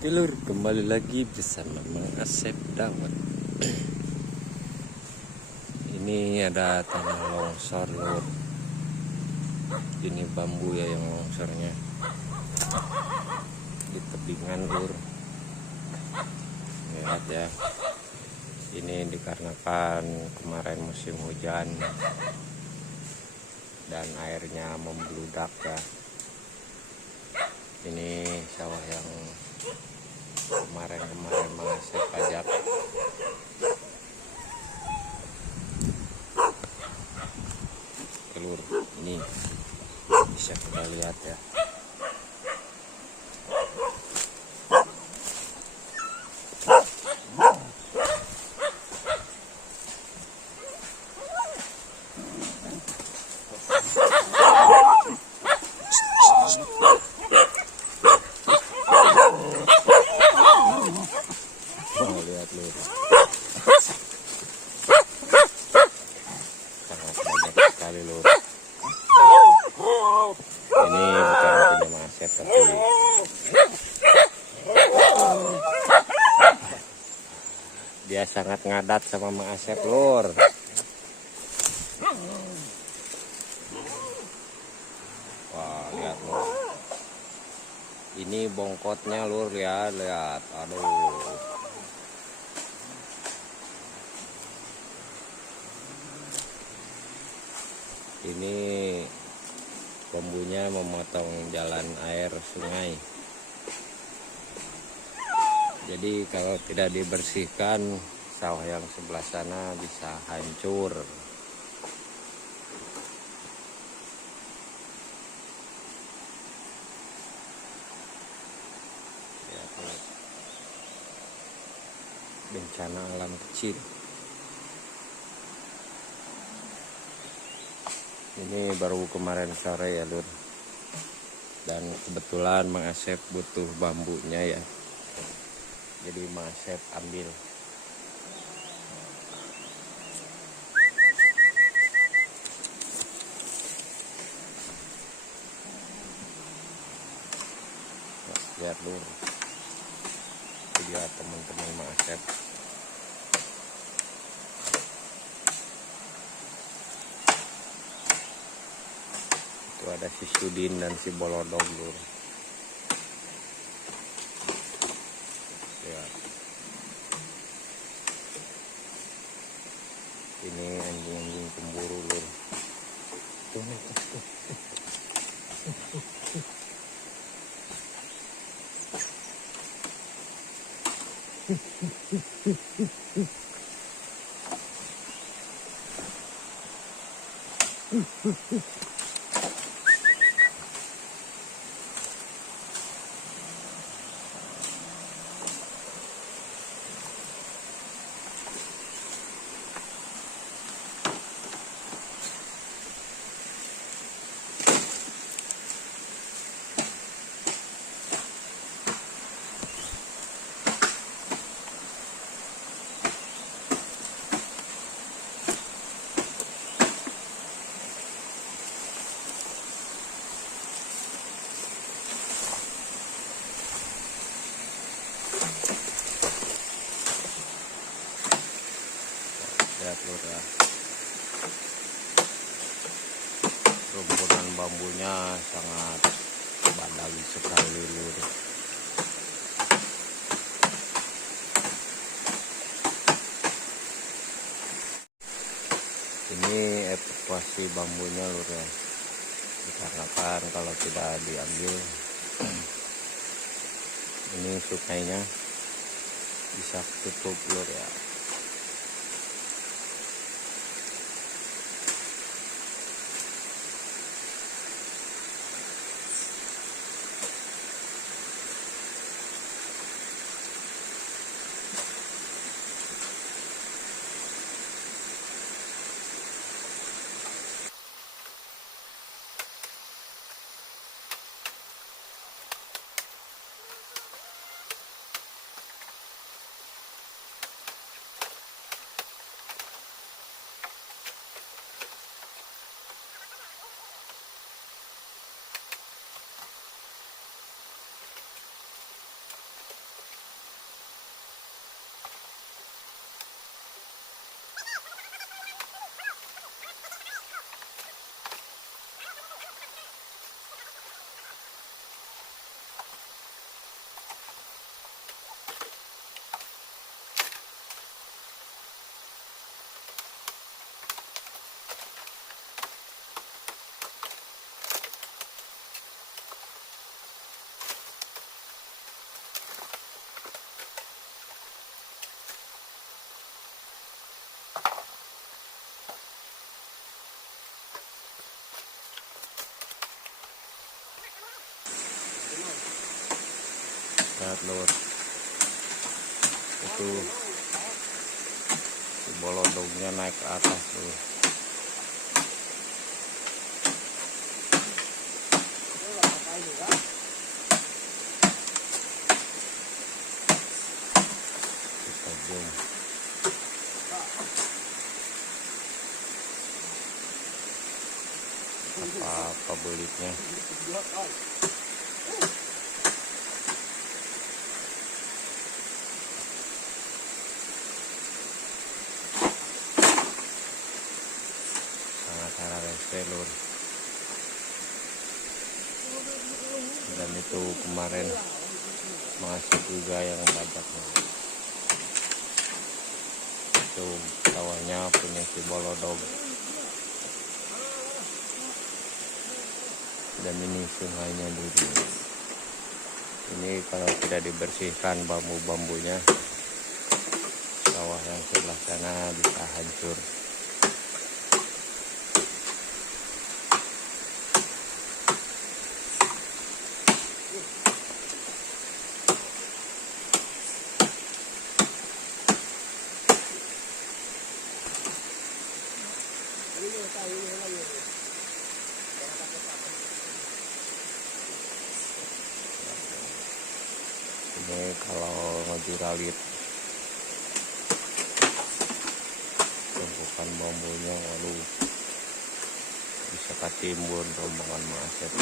Oke lur, kembali lagi bersama Mang Asep Dawet. Ini ada tanah longsor lur. Ini bambu ya yang longsornya di tebingan lur. Lihat ya. Ini dikarenakan kemarin musim hujan dan airnya membludak ya. Ini sawah yang kemarin Mang Asep pajak. Telur ini bisa kita lihat ya. Lihat lur, sangat banyak sekali lur. Ini bukan punya Mang Asep, tapi dia sangat ngadat sama Mang Asep lur. Wah, lihat lur. Ini bongkotnya lur, lihat. Aduh. Ini bambunya memotong jalan air sungai. Jadi kalau tidak dibersihkan, sawah yang sebelah sana bisa hancur. Ya, bencana alam kecil. Ini baru kemarin sore ya lur, dan kebetulan Mang Asep butuh bambunya ya, jadi Mang Asep ambil. Nah, lihat lur, itu dia teman-teman Mang Asep. Itu ada si Sudin dan si Bolodog lur. Ya. Ini anjing-anjing pemburu lur. Tuh. Lihat lur ya, rumputan bambunya sangat badai sekali lur. Ini evakuasi bambunya lur ya, dikarenakan kalau tidak diambil ini sungainya bisa tutup lur ya. Lihat lur, itu si bolodongnya naik ke atas lur. Kita zoom. Apa belitnya? Sangat rese lur. Dan itu kemarin masuk juga yang banyak. Itu tawanya punya si bolodog. Dan ini sungainya dulu. Ini kalau tidak dibersihkan bambu-bambunya, sawah yang sebelah sana bisa hancur. Ini kalau ngejuralit tumpukan bambunya, lalu bisa ketimbun rombongan Asep.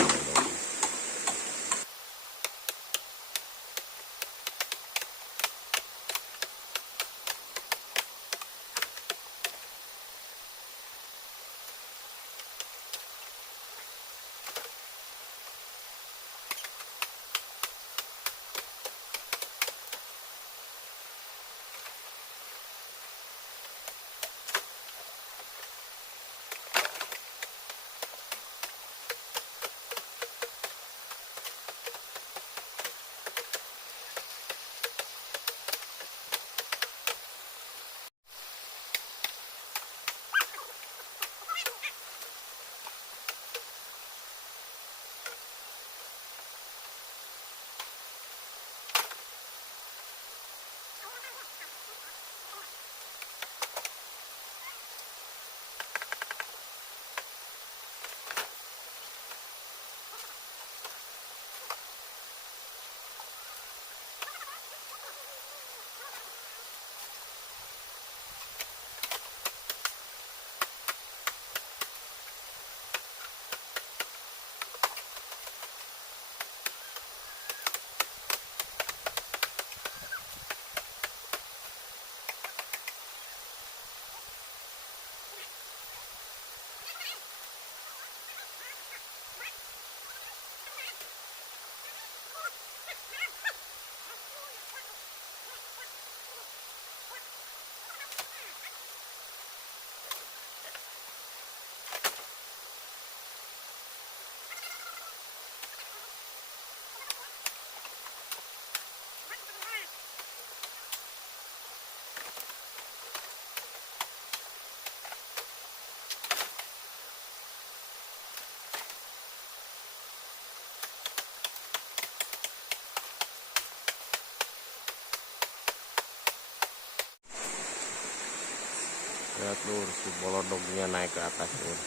Lihat lur, si bolodognya naik ke atas lur.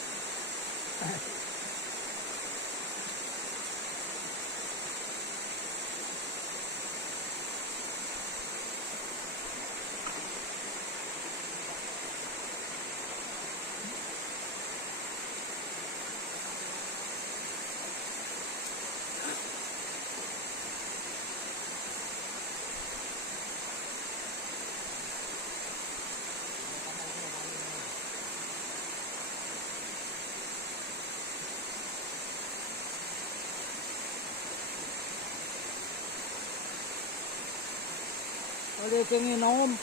Oleh kami nom